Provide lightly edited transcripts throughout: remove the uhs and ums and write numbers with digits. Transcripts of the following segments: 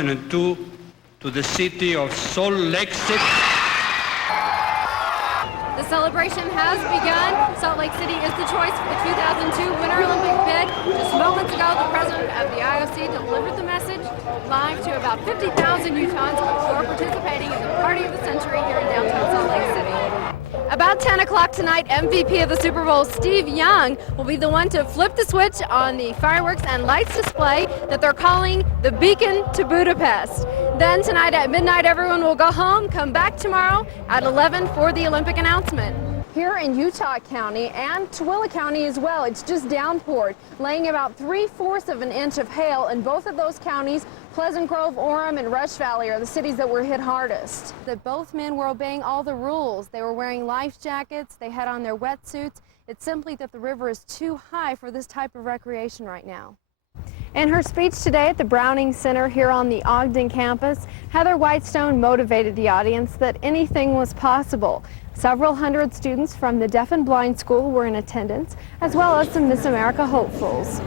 2002 to the city of Salt Lake City. The celebration has begun. Salt Lake City is the choice for the 2002 Winter Olympic bid. Just moments ago, the president of the IOC delivered the message live to about 50,000 Utahns who are participating in the Party of the Century here in downtown Salt Lake City. About 10 o'clock tonight, MVP of the Super Bowl, Steve Young, will be the one to flip the switch on the fireworks and lights display that they're calling the Beacon to Budapest. Then tonight at midnight, everyone will go home, come back tomorrow at 11 for the Olympic announcement. Here in Utah County and Tooele County as well, it's just downpoured, laying about 3/4 of an inch of hail in both of those counties. Pleasant Grove, Orem, and Rush Valley are the cities that were hit hardest. That both men were obeying all the rules. They were wearing life jackets, they had on their wetsuits. It's simply that the river is too high for this type of recreation right now. In her speech today at the Browning Center here on the Ogden campus, Heather Whitestone motivated the audience that anything was possible. Several hundred students from the Deaf and Blind School were in attendance, as well as some Miss America hopefuls.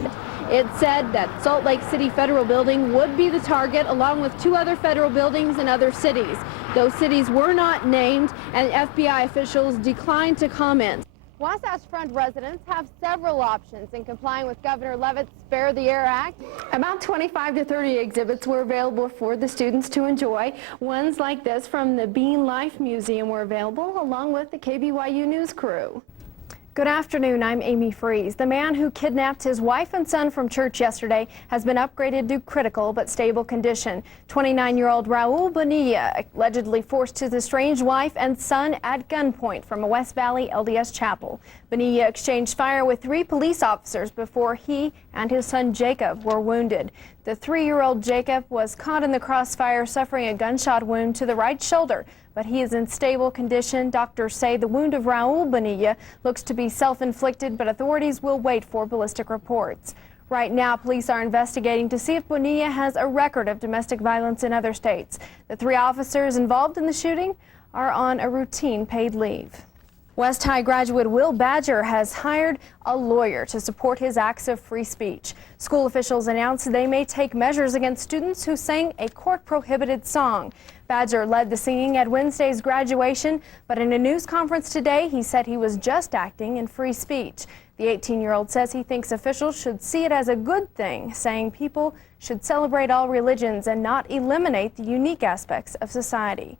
It said that Salt Lake City Federal Building would be the target, along with 2 other federal buildings in other cities. Those cities were not named, and FBI officials declined to comment. Wasatch Front residents have several options in complying with Governor Leavitt's Spare the Air Act. About 25 to 30 exhibits were available for the students to enjoy. Ones like this from the Bean Life Museum were available, along with the KBYU News crew. Good afternoon, I'm Amy Freeze. The man who kidnapped his wife and son from church yesterday has been upgraded to critical but stable condition. 29-year-old Raul Bonilla allegedly forced his estranged wife and son at gunpoint from a West Valley LDS chapel. Bonilla exchanged fire with 3 police officers before he and his son Jacob were wounded. The 3-year-old Jacob was caught in the crossfire, suffering a gunshot wound to the right shoulder, but he is in stable condition. Doctors say the wound of Raul Bonilla looks to be self-inflicted, but authorities will wait for ballistic reports. Right now, police are investigating to see if Bonilla has a record of domestic violence in other states. The 3 officers involved in the shooting are on a routine paid leave. West High graduate Will Badger has hired a lawyer to support his acts of free speech. School officials announced they may take measures against students who sang a court-prohibited song. Badger led the singing at Wednesday's graduation, but in a news conference today, he said he was just acting in free speech. The 18-year-old says he thinks officials should see it as a good thing, saying people should celebrate all religions and not eliminate the unique aspects of society.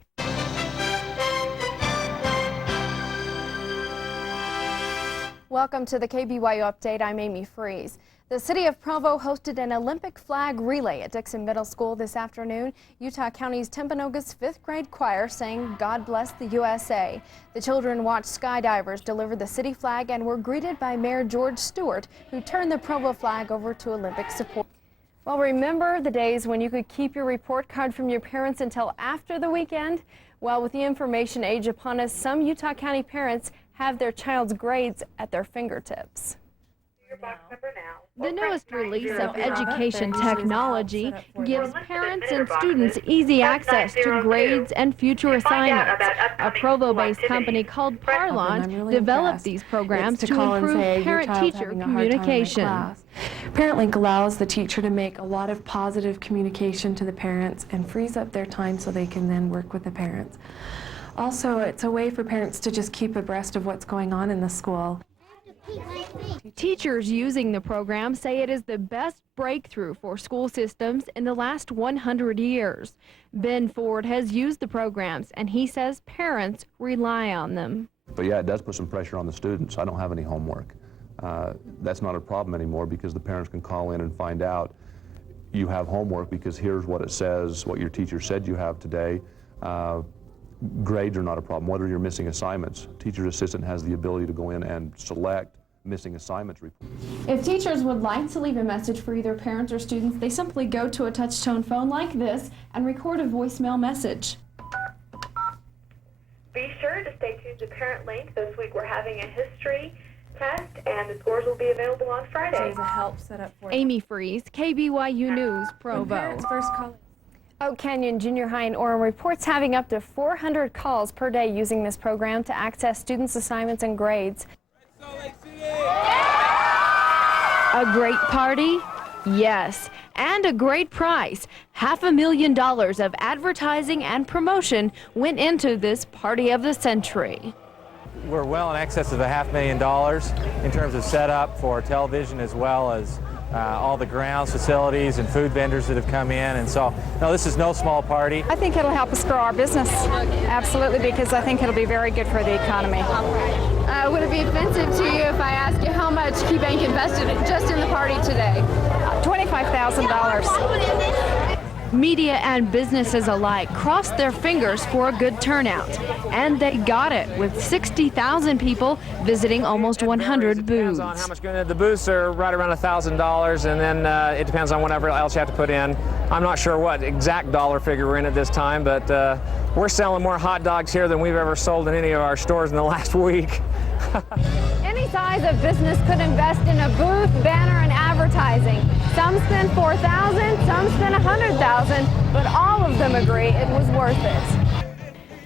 Welcome to the KBYU Update. I'm Amy Freeze. The city of Provo hosted an Olympic flag relay at Dixon Middle School this afternoon. Utah County's Timpanogos 5th grade choir sang "God Bless the USA." The children watched skydivers deliver the city flag and were greeted by Mayor George Stewart, who turned the Provo flag over to Olympic support. Well, remember the days when you could keep your report card from your parents until after the weekend? Well, with the information age upon us, some Utah County parents have their child's grades at their fingertips. The newest release of education technology gives parents and students easy access to grades and future assignments. A Provo-based company called Parlon developed these programs to improve parent-teacher communication. ParentLink allows the teacher to make a lot of positive communication to the parents and frees up their time so they can then work with the parents. Also, it's a way for parents to just keep abreast of what's going on in the school. Teachers using the program say it is the best breakthrough for school systems in the last 100 years. Ben Ford has used the programs, and he says parents rely on them. But yeah, it does put some pressure on the students. I don't have any homework. That's not a problem anymore because the parents can call in and find out you have homework because here's what it says, what your teacher said you have today. Grades are not a problem. What are your missing assignments? Teacher's assistant has the ability to go in and select missing assignments. If teachers would like to leave a message for either parents or students, they simply go to a touch-tone phone like this and record a voicemail message. Be sure to stay tuned to ParentLink. This week we're having a history test and the scores will be available on Friday. There's a help set up for Amy Freeze, KBYU News, Provo. Oak Canyon Junior High in Orem reports having up to 400 calls per day using this program to access students' assignments and grades. A great party? Yes. and a great prize. $500,000 of advertising and promotion went into this party of the century. We're well in excess of $500,000 in terms of setup for television, as well as all the grounds facilities and food vendors that have come in, and so no, this is no small party. I think it'll help us grow our business, absolutely, because I think it'll be very good for the economy. Would it be offensive to you if I ask you how much KeyBank invested just in the party today? $25,000. Media and businesses alike crossed their fingers for a good turnout, and they got it with 60,000 people visiting almost 100 booths. It depends on how much going in. The booths are right around $1,000, and then it depends on whatever else you have to put in. I'm not sure what exact dollar figure we're in at this time, but we're selling more hot dogs here than we've ever sold in any of our stores in the last week. Any size of business could invest in a booth, banner, and advertising. Some spend $4,000, some spend $100,000, but all of them agree it was worth it.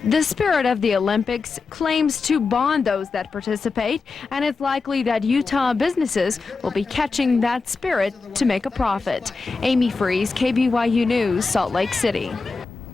The spirit of the Olympics claims to bond those that participate, and it's likely that Utah businesses will be catching that spirit to make a profit. Amy Freeze, KBYU News, Salt Lake City.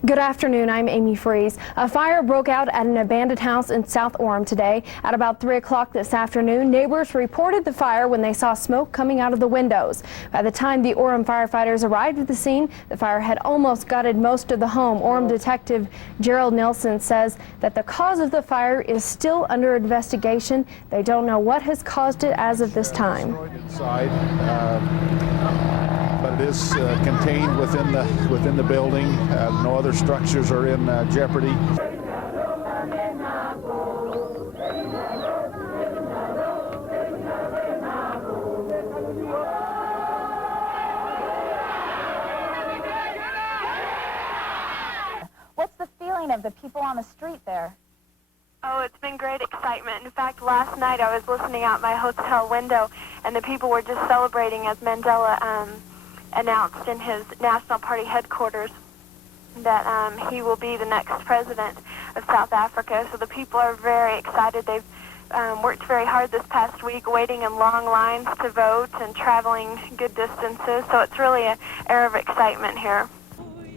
Good afternoon, I'm Amy Freeze. A fire broke out at an abandoned house in South Orem today. At about 3 o'clock this afternoon, neighbors reported the fire when they saw smoke coming out of the windows. By the time the Orem firefighters arrived at the scene, the fire had almost gutted most of the home. Orem detective Gerald Nelson says that the cause of the fire is still under investigation. They don't know what has caused it as of this time. Inside, but it is contained within the building. No other structures are in jeopardy. What's the feeling of the people on the street there? Oh, it's been great excitement. In fact, last night I was listening out my hotel window, and the people were just celebrating as Mandela announced in his National Party headquarters that he will be the next president of South Africa. So the people are very excited. They've worked very hard this past week, waiting in long lines to vote and traveling good distances. So it's really an air of excitement here.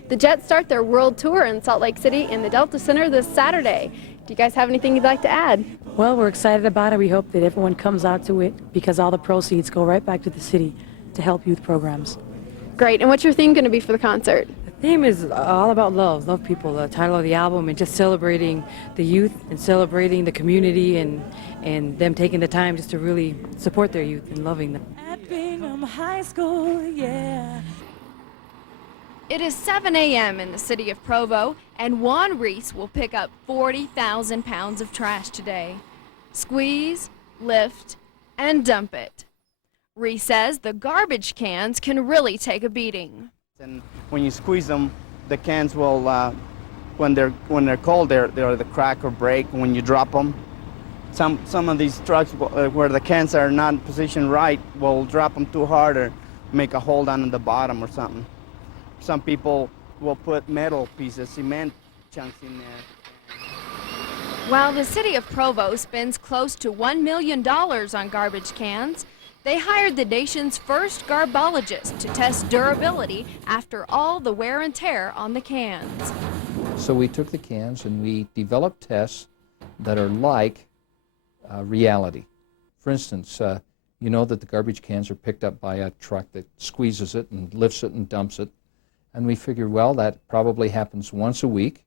The Jets start their world tour in Salt Lake City in the Delta Center this Saturday. Do you guys have anything you'd like to add? Well, we're excited about it. We hope that everyone comes out to it because all the proceeds go right back to the city to help youth programs. Great. And what's your theme going to be for the concert? The theme is all about love people. The title of the album, and just celebrating the youth and celebrating the community and them taking the time just to really support their youth and loving them. At Bingham High School, yeah. It is 7 a.m. in the city of Provo, and Juan Reese will pick up 40,000 pounds of trash today. Squeeze, lift, and dump it. Reese says the garbage cans can really take a beating. And when you squeeze them, the cans will, when they're cold, they're the crack or break when you drop them. Some of these trucks where the cans are not positioned right will drop them too hard or make a hole down in the bottom or something. Some people will put metal pieces, cement chunks in there. While the city of Provo spends close to $1 million on garbage cans, they hired the nation's first garbologist to test durability after all the wear and tear on the cans. So we took the cans and we developed tests that are like reality. For instance, you know that the garbage cans are picked up by a truck that squeezes it and lifts it and dumps it. And we figured, well, that probably happens once a week,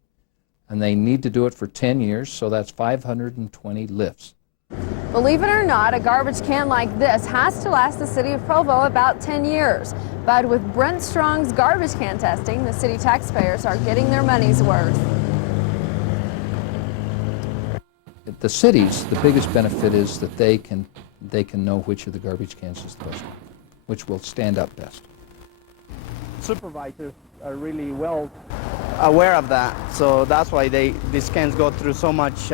and they need to do it for 10 years, so that's 520 lifts. Believe it or not, a garbage can like this has to last the city of Provo about 10 years. But with Brent Strong's garbage can testing, the city taxpayers are getting their money's worth. The cities, the biggest benefit is that they can know which of the garbage cans is the best one, which will stand up best. Supervisors are really well aware of that, so that's why these cans go through so much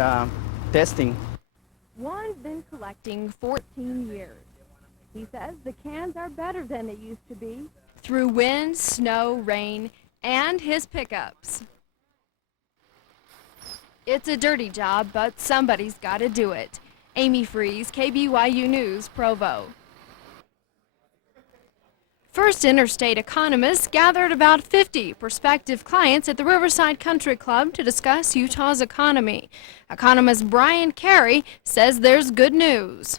testing. Juan's been collecting 14 years. He says the cans are better than they used to be. Through wind, snow, rain, and his pickups. It's a dirty job, but somebody's got to do it. Amy Freeze, KBYU News, Provo. First Interstate economists gathered about 50 prospective clients at the Riverside Country Club to discuss Utah's economy. Economist Brian Carey says there's good news.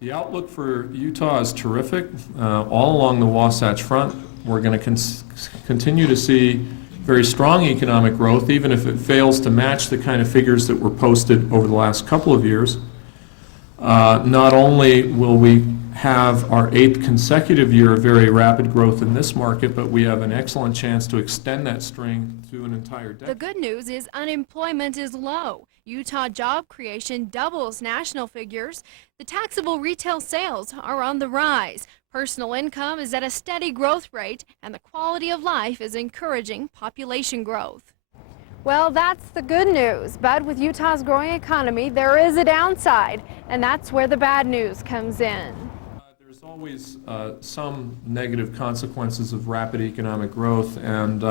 The outlook for Utah is terrific. All along the Wasatch Front, we're going to continue to see very strong economic growth, even if it fails to match the kind of figures that were posted over the last couple of years. Not only will we have our 8th consecutive year of very rapid growth in this market, but we have an excellent chance to extend that string through an entire decade. The good news is unemployment is low. Utah job creation doubles national figures. The taxable retail sales are on the rise. Personal income is at a steady growth rate, and the quality of life is encouraging population growth. Well, that's the good news, but with Utah's growing economy, there is a downside, and that's where the bad news comes in. There's always some negative consequences of rapid economic growth, and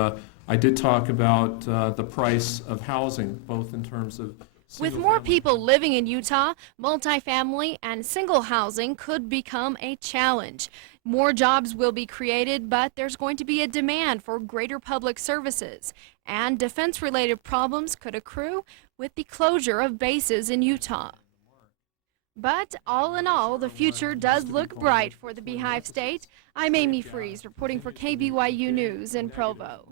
I did talk about the price of housing, both in terms of with more people living in Utah, multifamily and single housing could become a challenge. More jobs will be created, but there's going to be a demand for greater public services, and defense-related problems could accrue with the closure of bases in Utah. But all in all, the future does look bright for the Beehive State. I'm Amy Freeze, reporting for KBYU News in Provo.